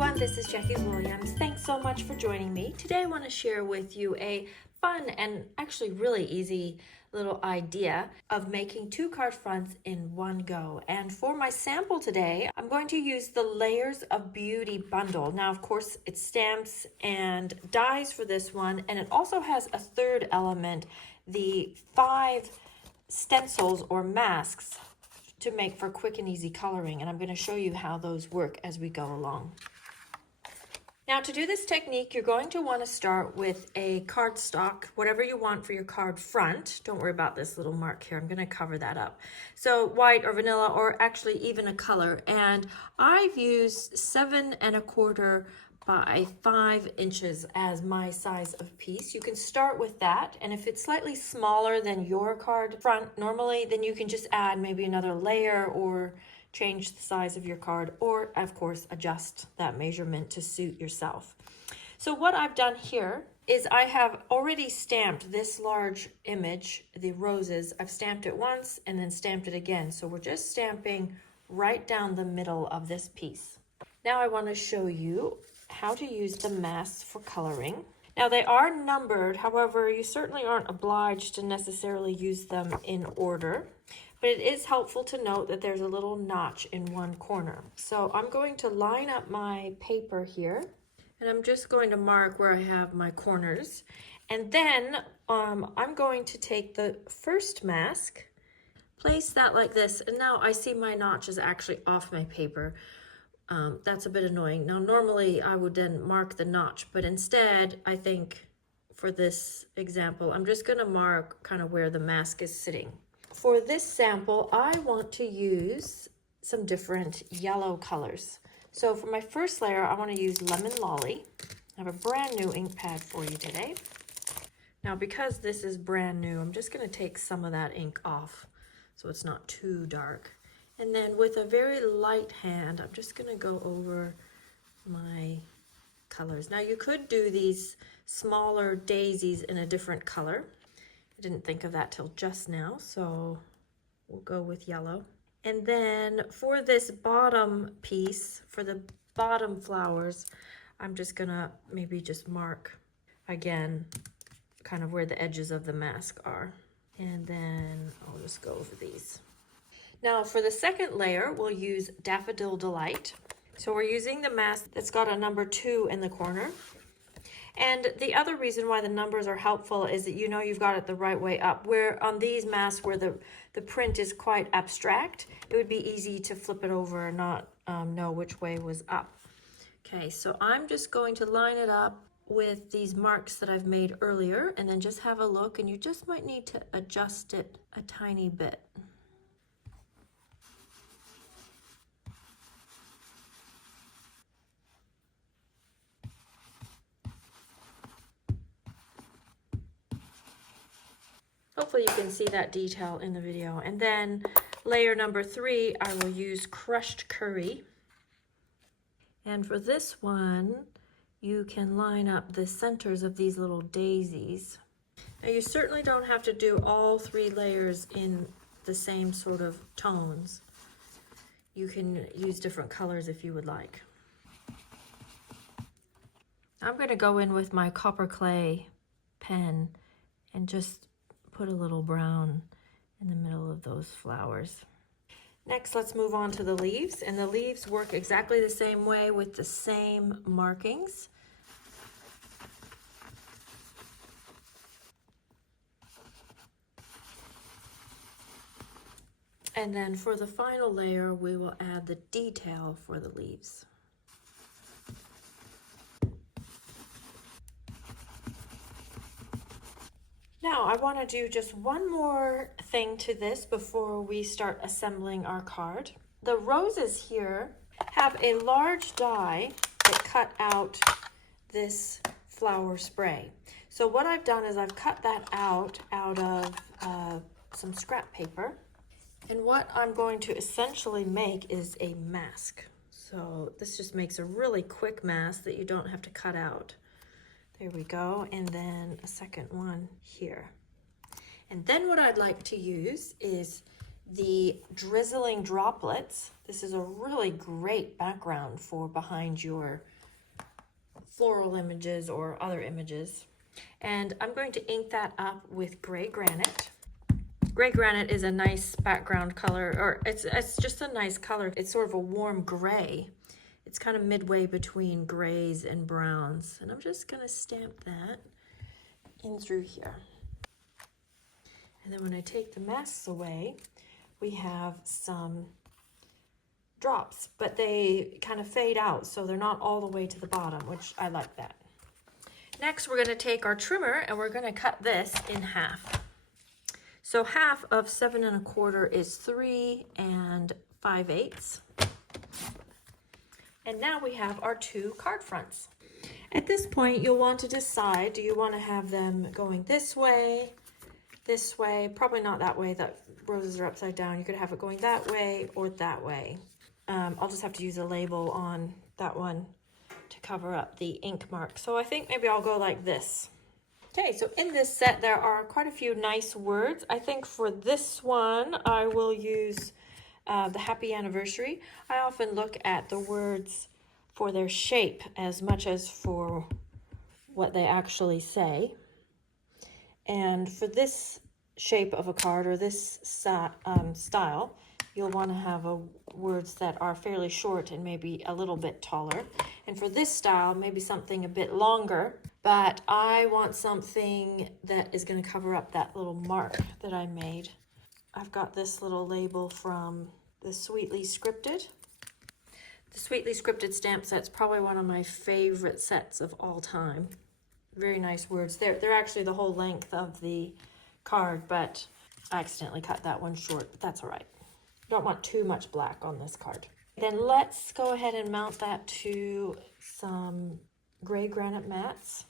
everyone, this is Jackie Williams. Thanks so much for joining me. Today I want to share with you a fun and actually really easy little idea of making 2 card fronts in one go. And for my sample today, I'm going to use the Layers of Beauty bundle. Now, of course, it's stamps and dies for this one, and it also has a third element, the 5 stencils or masks to make for quick and easy coloring, and I'm going to show you how those work as we go along. Now, to do this technique, you're going to want to start with a cardstock, whatever you want for your card front. Don't worry about this little mark here. I'm going to cover that up. So white or vanilla, or actually even a color. And I've used 7 1/4 by 5 inches as my size of piece. You can start with that, and if it's slightly smaller than your card front normally, then you can just add maybe another layer or change the size of your card, or of course adjust that measurement to suit yourself. So what I've done here is I have already stamped this large image, the roses. I've stamped it once and then stamped it again. So we're just stamping right down the middle of this piece. Now I want to show you how to use the masks for coloring. Now they are numbered, however, you certainly aren't obliged to necessarily use them in order, but it is helpful to note that there's a little notch in one corner. So I'm going to line up my paper here, and I'm just going to mark where I have my corners. And then I'm going to take the first mask, place that like this, and now I see my notch is actually off my paper. That's a bit annoying. Now, normally I would then mark the notch, but instead, I think for this example, I'm just gonna mark kind of where the mask is sitting. For this sample, I want to use some different yellow colors. So for my first layer, I want to use Lemon Lolly. I have a brand new ink pad for you today. Now, because this is brand new, I'm just gonna take some of that ink off so it's not too dark. And then with a very light hand, I'm just gonna go over my colors. Now you could do these smaller daisies in a different color. I didn't think of that till just now, so we'll go with yellow. And then for this bottom piece, for the bottom flowers, I'm just gonna maybe just mark again, kind of where the edges of the mask are. And then I'll just go over these. Now for the second layer, we'll use Daffodil Delight. So we're using the mask that's got a number 2 in the corner. And the other reason why the numbers are helpful is that you know you've got it the right way up. Where on these masks where the print is quite abstract, it would be easy to flip it over and not know which way was up. Okay, so I'm just going to line it up with these marks that I've made earlier, and then just have a look, and you just might need to adjust it a tiny bit. Hopefully you can see that detail in the video. And then layer number 3, I will use Crushed Curry. And for this one, you can line up the centers of these little daisies. Now you certainly don't have to do all 3 layers in the same sort of tones. You can use different colors if you would like. I'm going to go in with my copper clay pen and just put a little brown in the middle of those flowers. Next, let's move on to the leaves, and the leaves work exactly the same way with the same markings. And then for the final layer, we will add the detail for the leaves. Now, I want to do just one more thing to this before we start assembling our card. The roses here have a large die that cut out this flower spray. So what I've done is I've cut that out of some scrap paper. And what I'm going to essentially make is a mask. So this just makes a really quick mask that you don't have to cut out. There we go, and then a second one here. And then what I'd like to use is the drizzling droplets. This is a really great background for behind your floral images or other images. And I'm going to ink that up with gray granite. Gray granite is a nice background color, or it's just a nice color. It's sort of a warm gray. It's kind of midway between grays and browns. And I'm just gonna stamp that in through here. And then when I take the masks away, we have some drops, but they kind of fade out, so they're not all the way to the bottom, which I like that. Next, we're gonna take our trimmer and we're gonna cut this in half. So half of 7 1/4 is 3 5/8. And now we have our 2 card fronts. At this point, you'll want to decide, do you want to have them going this way, probably not that way, that roses are upside down. You could have it going that way or that way. I'll just have to use a label on that one to cover up the ink mark. So I think maybe I'll go like this. Okay, so in this set, there are quite a few nice words. I think for this one, I will use the happy anniversary. I often look at the words for their shape as much as for what they actually say. And for this shape of a card or this style, you'll want to have words that are fairly short and maybe a little bit taller. And for this style, maybe something a bit longer, but I want something that is going to cover up that little mark that I made. I've got this little label from the Sweetly Scripted. The Sweetly Scripted stamp set's probably one of my favorite sets of all time. Very nice words. They're actually the whole length of the card, but I accidentally cut that one short, but that's all right. Don't want too much black on this card. Then let's go ahead and mount that to some gray granite mats.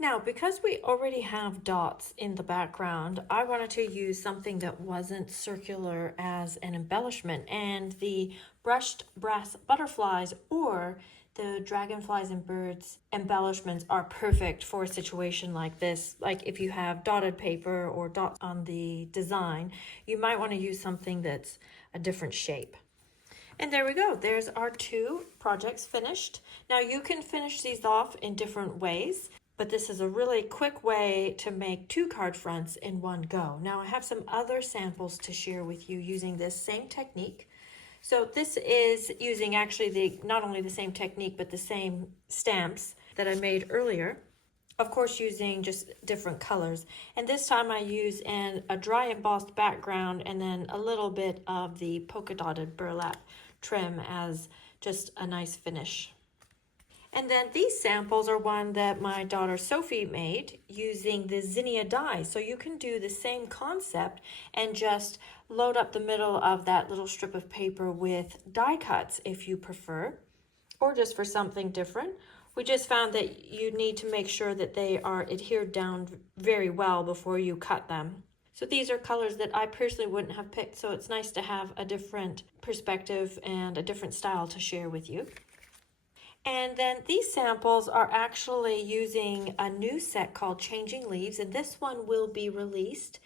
Now, because we already have dots in the background, I wanted to use something that wasn't circular as an embellishment, and the brushed brass butterflies or the dragonflies and birds embellishments are perfect for a situation like this. Like if you have dotted paper or dots on the design, you might want to use something that's a different shape. And there we go. There's our 2 projects finished. Now you can finish these off in different ways, but this is a really quick way to make 2 card fronts in one go. Now I have some other samples to share with you using this same technique. So this is using actually not only the same technique, but the same stamps that I made earlier. Of course, using just different colors. And this time I use a dry embossed background and then a little bit of the polka dotted burlap trim as just a nice finish. And then these samples are one that my daughter Sophie made using the zinnia die. So you can do the same concept and just load up the middle of that little strip of paper with die cuts if you prefer, or just for something different. We just found that you need to make sure that they are adhered down very well before you cut them. So these are colors that I personally wouldn't have picked, so it's nice to have a different perspective and a different style to share with you. And then these samples are actually using a new set called Changing Leaves, and this one will be released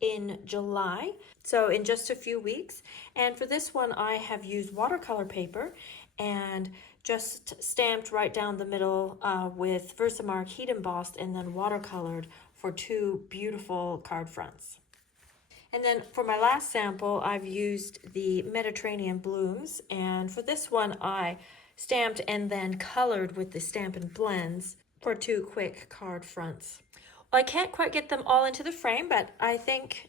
in July, so in just a few weeks. And for this one, I have used watercolor paper and just stamped right down the middle with Versamark heat embossed and then watercolored for 2 beautiful card fronts. And then for my last sample, I've used the Mediterranean blooms, and for this one, I stamped and then colored with the Stampin' Blends for 2 quick card fronts. Well, I can't quite get them all into the frame, but I think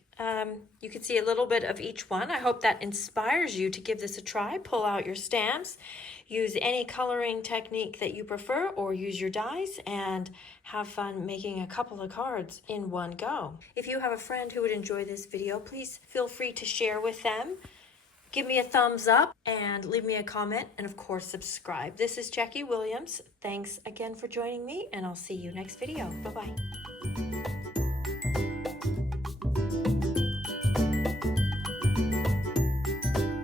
you can see a little bit of each one. I hope that inspires you to give this a try. Pull out your stamps, use any coloring technique that you prefer, or use your dies and have fun making a couple of cards in one go. If you have a friend who would enjoy this video, please feel free to share with them. Give me a thumbs up and leave me a comment, and of course subscribe. This is Jackie Williams. Thanks again for joining me, and I'll see you next video. Bye-bye.